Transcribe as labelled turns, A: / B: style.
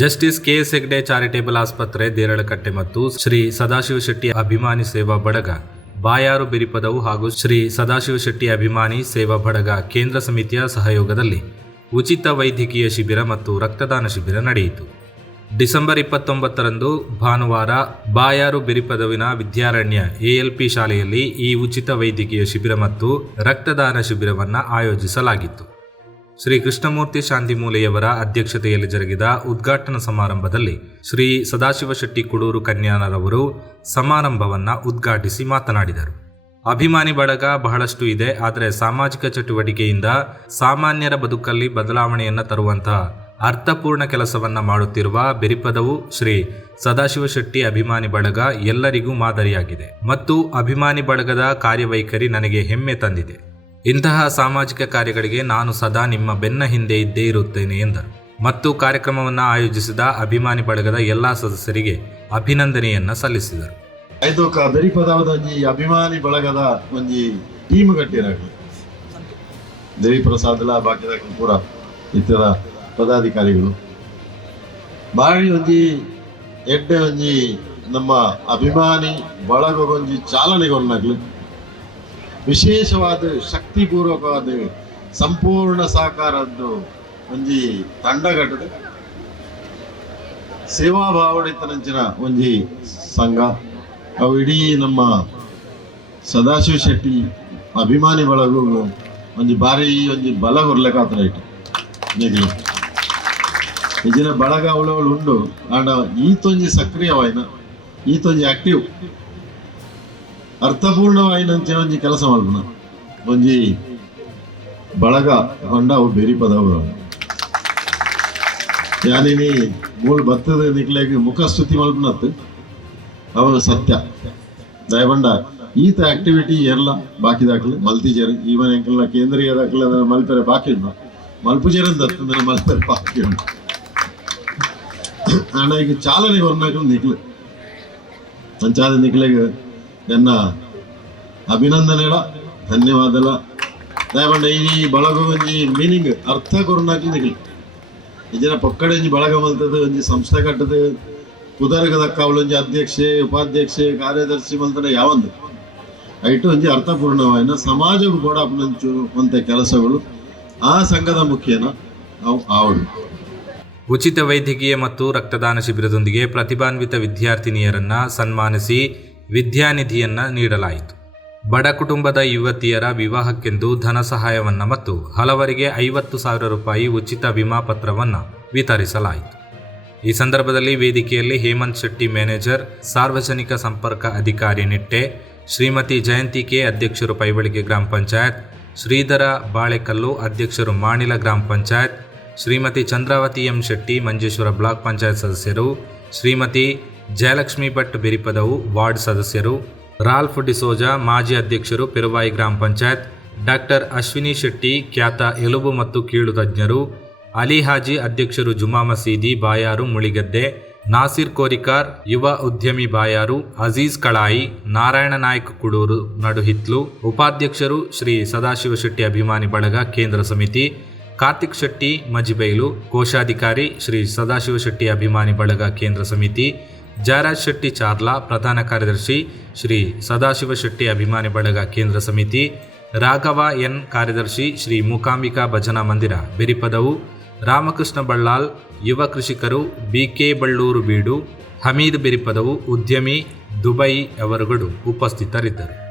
A: Justice KS Hegde charitable ಆಸ್ಪತ್ರೆ ದೇರಳಕಟ್ಟೆ ಮತ್ತು ಶ್ರೀ ಸದಾಶಿವ ಶೆಟ್ಟಿ ಅಭಿಮಾನಿ ಸೇವಾ ಬಡಗ, ಬಾಯಾರು ಬಿರಿಪದವು ಹಾಗೂ ಶ್ರೀ ಸದಾಶಿವ ಶೆಟ್ಟಿ ಅಭಿಮಾನಿ ಸೇವಾ ಬಡಗ ಕೇಂದ್ರ ಸಮಿತಿಯ ಸಹಯೋಗದಲ್ಲಿ ಉಚಿತ ವೈದ್ಯಕೀಯ ಶಿಬಿರ ಮತ್ತು ರಕ್ತದಾನ ಶಿಬಿರ ನಡೆಯಿತು. ಡಿಸೆಂಬರ್ ಇಪ್ಪತ್ತೊಂಬತ್ತರಂದು ಭಾನುವಾರ ಬಾಯಾರು ಬಿರಿಪದವಿನ ವಿದ್ಯಾರಣ್ಯ ಎಎಲ್ಪಿ ಶಾಲೆಯಲ್ಲಿ ಈ ಉಚಿತ ವೈದ್ಯಕೀಯ ಶಿಬಿರ ಮತ್ತು ರಕ್ತದಾನ ಶಿಬಿರವನ್ನು ಆಯೋಜಿಸಲಾಗಿತ್ತು. ಶ್ರೀ ಕೃಷ್ಣಮೂರ್ತಿ ಶಾಂತಿಮೂಲೆಯವರ ಅಧ್ಯಕ್ಷತೆಯಲ್ಲಿ ಜರುಗಿದ ಉದ್ಘಾಟನಾ ಸಮಾರಂಭದಲ್ಲಿ ಶ್ರೀ ಸದಾಶಿವ ಶೆಟ್ಟಿ ಕುಡೂರು ಕನ್ಯಾನರವರು ಸಮಾರಂಭವನ್ನು ಉದ್ಘಾಟಿಸಿ ಮಾತನಾಡಿದರು. ಅಭಿಮಾನಿ ಬಳಗ ಬಹಳಷ್ಟು ಇದೆ, ಆದರೆ ಸಾಮಾಜಿಕ ಚಟುವಟಿಕೆಯಿಂದ ಸಾಮಾನ್ಯರ ಬದುಕಲ್ಲಿ ಬದಲಾವಣೆಯನ್ನು ತರುವಂತಹ ಅರ್ಥಪೂರ್ಣ ಕೆಲಸವನ್ನು ಮಾಡುತ್ತಿರುವ ಬೆರಿಪದವು ಶ್ರೀ ಸದಾಶಿವ ಶೆಟ್ಟಿ ಅಭಿಮಾನಿ ಬಳಗ ಎಲ್ಲರಿಗೂ ಮಾದರಿಯಾಗಿದೆ. ಮತ್ತು ಅಭಿಮಾನಿ ಬಳಗದ ಕಾರ್ಯವೈಖರಿ ನನಗೆ ಹೆಮ್ಮೆ ತಂದಿದೆ. ಇಂತಹ ಸಾಮಾಜಿಕ ಕಾರ್ಯಗಳಿಗೆ ನಾನು ಸದಾ ನಿಮ್ಮ ಬೆನ್ನ ಹಿಂದೆ ಇದ್ದೇ ಇರುತ್ತೇನೆ ಎಂದರು. ಮತ್ತು ಕಾರ್ಯಕ್ರಮವನ್ನು ಆಯೋಜಿಸಿದ ಅಭಿಮಾನಿ ಬಳಗದ ಎಲ್ಲಾ ಸದಸ್ಯರಿಗೆ ಅಭಿನಂದನೆಯನ್ನ ಸಲ್ಲಿಸಿದರು.
B: ಒಂಜಿ ಅಭಿಮಾನಿ ಬಳಗದ ಒಂದು ಟೀಮ್ ದೇವಿ ಪ್ರಸಾದ್ಲ ಬಾಕಿದ ಇತರ ಪದಾಧಿಕಾರಿಗಳು. ಬಾಳಿ ಒಂಜಿ ಎಡ್ಡೆ ಒಂಜಿ ನಮ್ಮ ಅಭಿಮಾನಿ ಬಳಗಗೊಂಜಿ ಚಾಲನೆಗೊಂಡಾಗ್ಲಿ ವಿಶೇಷವಾದ ಶಕ್ತಿಪೂರ್ವಕವಾದ ಸಂಪೂರ್ಣ ಸಹಕಾರದ್ದು ಒಂಜಿ ತಂಡ ಕಟ್ಟದೆ ಸೇವಾ ಭಾವಡಿತನಂಚಿನ ಒಂಜಿ ಸಂಘ. ಅವು ಇಡೀ ನಮ್ಮ ಸದಾಶಿವ ಶೆಟ್ಟಿ ಅಭಿಮಾನಿ ಬಳಗು ಒಂಜಿ ಬಾರಿ ಒಂಜಿ ಬಲ ಕೊರ್ಲೆಕಾತ್ರ ಇಟ್ಟು ನೆಗ್ಲು. ಇಜಿನ ಬಳಗ ಅವಳವಳು ಉಂಡು. ಆಂಡ ಈತೊಂಜಿ ಸಕ್ರಿಯವಾಯ್ನ. ಈತೊಂಜಿ ಆಕ್ಟಿವ್ ಅರ್ಥಪೂರ್ಣವಾಯಿನಂಚಿನ ಒಂಜಿ ಕೆಲಸ ಮಾಡ್ಬೋಣ ಒಂಜಿ ಬಳಗ ಹೊಂಡ ಅವು ಬೇರಿ ಪದ ಯಾನಿನಿ ಮೂಲ ಬತ್ತದ ನಿಕ್ಲೆಗ್ ಮುಖ ಸ್ತುತಿ ಮಲ್ಪನತ್ತು ಅವರು ಸತ್ಯ. ದಯಬಂಡ, ಈತ ಆಕ್ಟಿವಿಟಿ ಎಲ್ಲ ಬಾಕಿ ದಾಖಲೆ, ಮಲ್ತಿಜೇರು ಈವನ್ ಎಂಕಲ್ನ ಕೇಂದ್ರೀಯ ದಾಖಲೆ ಅಂದ್ರೆ ಮಲ್ಪೆರೆ ಬಾಕಿ ಉಂಟು. ಮಲ್ಪುಜೇರನ್ ಅಂದ್ರೆ ಮಲ್ಪೆರೆ ಬಾಕಿ ಉಂಡು ಆಂಡ ಈಗ ಚಾಲನೆ ಹೊರನಾಕಲು ನಿಕ್ಲೆ. ಪಂಚಾಯತ್ ನಿಕ್ಲೆಗ್ ನನ್ನ ಅಭಿನಂದನೆಗಳ ಧನ್ಯವಾದಲ. ದಯಮಂಡ ಈ ಬಳಗ ಒಂಜಿ ಮೀನಿಂಗ್ ಅರ್ಥ ನಿಕ್ಲೆ ಇಜಿನ ಪಕ್ಕಡೆ ಒಂಜಿ ಬಳಗ ಮಲ್ತದ ಒಂಜಿ ಸಂಸ್ಥೆ ಕಟ್ಟದ, ಕುದರಗದ ದಕ್ಕಾವಲು ಒಂಜಿ ಅಧ್ಯಕ್ಷೆ, ಉಪಾಧ್ಯಕ್ಷೆ, ಕಾರ್ಯದರ್ಶಿ ಮಲ್ತನ ಯಾವಂದು. ಐಟು ಒಂಜಿ ಅರ್ಥಪೂರ್ಣವಾಯಿನ ಸಮಾಜಕ್ಕೂ ಕೂಡ ಅಪನಂಚು ಅಂತ ಕೆಲಸಗಳು, ಆ ಸಂಘದ ಮುಖ್ಯನ ನಾವು ಆವಡು
A: ಉಚಿತ ವೈದ್ಯಕೀಯ ಮತ್ತು ರಕ್ತದಾನ ಶಿಬಿರದೊಂದಿಗೆ ಪ್ರತಿಭಾನ್ವಿತ ವಿದ್ಯಾರ್ಥಿನಿಯರನ್ನ ಸನ್ಮಾನಿಸಿ ವಿದ್ಯಾನಿಧಿಯನ್ನ ನೀಡಲಾಯಿತು. ಬಡ ಕುಟುಂಬದ ಯುವತಿಯರ ವಿವಾಹಕ್ಕೆಂದು ಧನ ಸಹಾಯವನ್ನು ಮತ್ತು ಹಲವರಿಗೆ ಐವತ್ತು ಸಾವಿರ ರೂಪಾಯಿ ಉಚಿತ ವಿಮಾ ಪತ್ರವನ್ನು ವಿತರಿಸಲಾಯಿತು. ಈ ಸಂದರ್ಭದಲ್ಲಿ ವೇದಿಕೆಯಲ್ಲಿ ಹೇಮಂತ್ ಶೆಟ್ಟಿ ಮ್ಯಾನೇಜರ್, ಸಾರ್ವಜನಿಕ ಸಂಪರ್ಕ ಅಧಿಕಾರಿ ನಿಟ್ಟೆ, ಶ್ರೀಮತಿ ಜಯಂತಿ ಕೆ ಅಧ್ಯಕ್ಷರು ಪೈಬಳಿಕೆ ಗ್ರಾಮ ಪಂಚಾಯತ್, ಶ್ರೀಧರ ಬಾಳೆಕಲ್ಲು ಅಧ್ಯಕ್ಷರು ಮಾಣಿಲ ಗ್ರಾಮ ಪಂಚಾಯತ್, ಶ್ರೀಮತಿ ಚಂದ್ರಾವತಿ ಎಂ ಶೆಟ್ಟಿ ಮಂಜೇಶ್ವರ ಬ್ಲಾಕ್ ಪಂಚಾಯತ್ ಸದಸ್ಯರು, ಶ್ರೀಮತಿ ಜಯಲಕ್ಷ್ಮಿ ಭಟ್ ಬಿರಿಪದವು ವಾರ್ಡ್ ಸದಸ್ಯರು ರಾಲ್ಫ್ ಡಿಸೋಜಾ ಮಾಜಿ ಅಧ್ಯಕ್ಷರು ಪೆರುವಾಯಿ ಗ್ರಾಮ ಪಂಚಾಯತ್, ಡಾಕ್ಟರ್ ಅಶ್ವಿನಿ ಶೆಟ್ಟಿ, ಖ್ಯಾತ ಎಲುಬು ಮತ್ತು ಕೀಳು ತಜ್ಞರು, ಅಲಿ ಹಾಜಿ ಅಧ್ಯಕ್ಷರು ಜುಮಾ ಮಸೀದಿ ಬಾಯಾರು ಮುಳಿಗದ್ದೆ, ನಾಸಿರ್ ಕೋರಿಕಾರ್, ಯುವ ಉದ್ಯಮಿ ಬಾಯಾರು ಅಜೀಜ್ ಕಳಾಯಿ, ನಾರಾಯಣ ನಾಯ್ಕ ಕುಡೂರು ನಡುಹಿತ್ಲು, ಉಪಾಧ್ಯಕ್ಷರು ಶ್ರೀ ಸದಾಶಿವ ಶೆಟ್ಟಿ ಅಭಿಮಾನಿ ಬಳಗ ಕೇಂದ್ರ ಸಮಿತಿ, ಕಾರ್ತಿಕ್ ಶೆಟ್ಟಿ ಮಜಿಬೈಲು, ಕೋಶಾಧಿಕಾರಿ ಶ್ರೀ ಸದಾಶಿವ ಶೆಟ್ಟಿ ಅಭಿಮಾನಿ ಬಳಗ ಕೇಂದ್ರ ಸಮಿತಿ ಜಯರಾಜ್ ಶೆಟ್ಟಿ ಚಾರ್ಲಾ ಪ್ರಧಾನ ಕಾರ್ಯದರ್ಶಿ ಶ್ರೀ ಸದಾಶಿವ ಶೆಟ್ಟಿ ಅಭಿಮಾನಿ ಬಳಗ ಕೇಂದ್ರ ಸಮಿತಿ, ರಾಘವ ಎನ್ ಕಾರ್ಯದರ್ಶಿ ಶ್ರೀ ಮೂಕಾಂಬಿಕಾ ಭಜನಾ ಮಂದಿರ ಬೆರಿಪದವು, ರಾಮಕೃಷ್ಣ ಬಳ್ಳಾಲ್ ಯುವ ಕೃಷಿಕರು ಬಿಕೆ ಬಳ್ಳೂರು ಬೀಡು, ಹಮೀದ್ ಬೆರಿಪದವು ಉದ್ಯಮಿ ದುಬೈ ಅವರುಗಳು ಉಪಸ್ಥಿತರಿದ್ದರು.